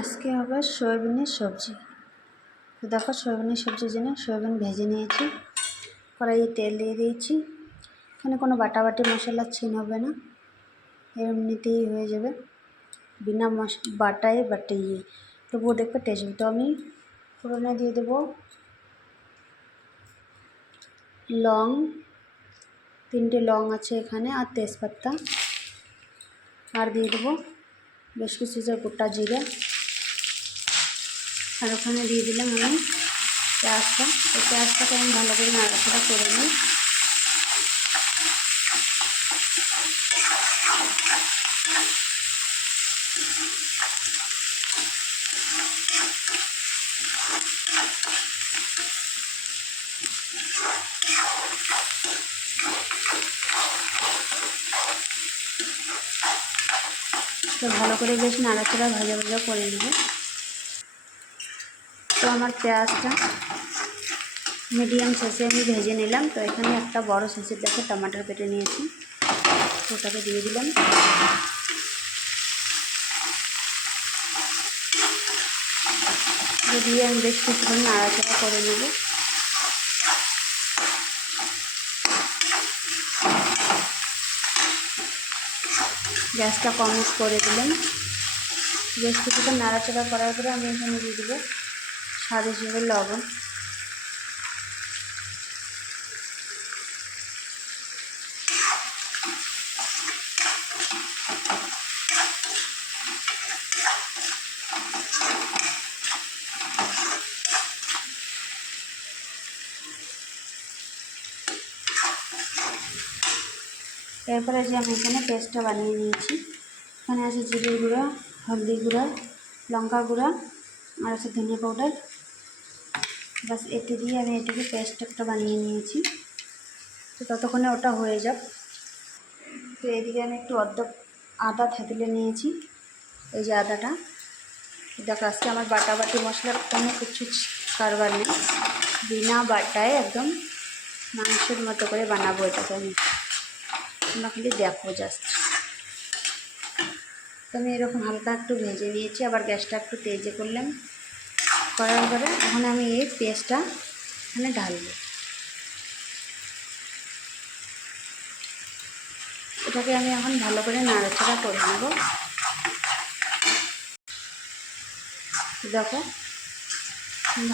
আজকে হবে সয়াবিনের সবজি। তো দেখো সয়াবিনের সবজির জন্য সয়াবিন ভেজে নিয়েছি, কড়াইয়ে তেল দিয়ে দিয়েছি। এখানে কোনো বাটাবাটি মশলা ছিন হবে না, এমনিতেই হয়ে যাবে বিনা বাটায় বাটিয়ে, তবুও দেখবে টেস্ট হবে। তো আমি ফোড়নে দিয়ে দেবো লং, 3টে লং আছে এখানে, আর তেজপাতা, আর দিয়ে দেবো বেশ কিছু গোটা জিরা, আর ওখানে দিয়ে দিলাম আমি পেঁয়াজটা। তো পেঁয়াজটাকে আমি ভালো করে নাড়াচাড়া করে নিই। তো ভালো করে বেশ নাড়াচাড়া ভাজা ভাজা করে নেব। তো আমার পেঁয়াজটা মিডিয়াম সাইজে আমি ভেজে নিলাম। তো এখানে একটা বড় সাইজের দেখে টমাটোর কেটে নিয়েছি, ওটাকে দিয়ে দিলাম। দিয়ে আমি বেশ কিছুক্ষণ নাড়াচাড়া করে নেব। গ্যাসটা কম করে দিলাম। বেশ কিছুক্ষণ নাড়াচাড়া করার পরে আমি এখানে দিয়ে দেবো স্বাদ হিসেবে লবণ। এরপরে যে আমি এখানে পেস্টটা বানিয়ে নিয়েছি, এখানে আছে জিরের গুঁড়া, হলদি গুঁড়া, লঙ্কা গুঁড়া, আর আছে ধনিয়া পাউডার। বাস এটি দিয়ে আমি এটাকে পেস্ট একটা বানিয়ে নিয়েছি। তো ততক্ষণে ওটা হয়ে যাক। তো এদিকে আমি একটু আদা থেতলে নিয়েছি, এই যে আদাটা। দেখো আজকে আমার বাটাবাটি মশলার কোনো কিছু কারবার নেই, বিনা বাটায় একদম মাংসের মতো করে বানাবো এটাকে আমি। তোমরা খালি দেখো জাস্ট। তো আমি এরকম হালকা একটু ভেজে নিয়েছি, আবার গ্যাসটা একটু তেজে করলাম। করার পরে এখন আমি এই পেস্টটা এখানে ঢালবো। এটাকে আমি এখন ভালো করে নাড়াচাড়া করে নেব। দেখো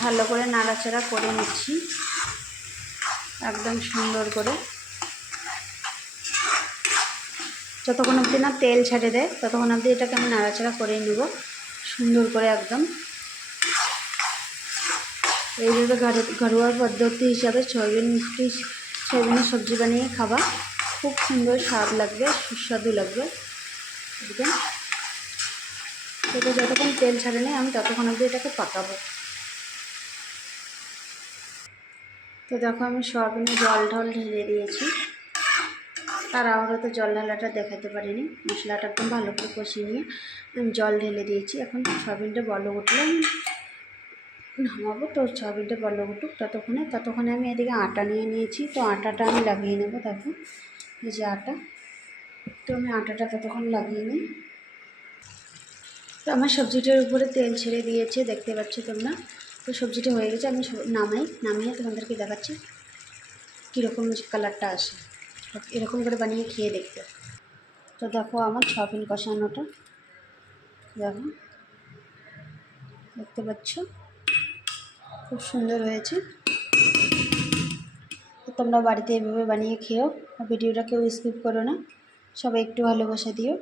ভালো করে নাড়াচাড়া করে নিচ্ছি একদম সুন্দর করে। যতক্ষণ অবধি না তেল ছেড়ে দেয় ততক্ষণ অবধি এটাকে আমি নাড়াচাড়া করে নেব সুন্দর করে একদম। এইভাবে ঘরোয়া পদ্ধতি হিসাবে সয়াবিনের সবজি বানিয়ে খাবা, খুব সুন্দর স্বাদ লাগবে, সুস্বাদু লাগবে একদম। এটা যতক্ষণ তেল ছাড়ে নেই আমি ততক্ষণ অবধি এটাকে পাকাবো। তো দেখো আমি সয়াবিনে জল ঢেলে দিয়েছি, তার তো জল ঢালাটা দেখাতে পারিনি। মশলাটা একদম ভালো করে কষিয়ে নিয়ে আমি জল ঢেলে দিয়েছি। এখন সয়াবিনটা বলক উঠলে নামাবো। তো সয়াবিনটা বলক উঠুক ততক্ষণে আমি এদিকে আটা নিয়ে নিয়েছি। তো আটাটা আমি লাগিয়ে নেবো। দেখো এই যে আটা, তো আমি আটাটা ততক্ষণ লাগিয়ে নিই। তো আমার সবজিটার উপরে তেল ছেড়ে দিয়েছে, দেখতে পাচ্ছ তোমরা। তো সবজিটা হয়ে গেছে, আমি নামিয়ে তোমাদেরকে দেখাচ্ছি কীরকম কালারটা আসে। এরকম করে বানিয়ে খেয়ে দেখতে। তো দেখো আমার সয়াবিন কষানোটা, দেখো দেখতে পাচ্ছ খুব সুন্দর হয়েছে। তো তোমরা বাড়িতে এভাবে বানিয়ে খেও। ভিডিওটা কেউ স্কিপ করো না, সবাই একটু ভালোবাসা দিও,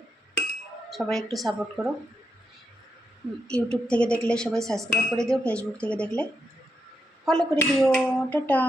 সবাই একটু সাপোর্ট করো। ইউটিউব থেকে দেখলে সবাই সাবস্ক্রাইব করে দিও, ফেসবুক থেকে দেখলে ফলো করে দিও। টাটা।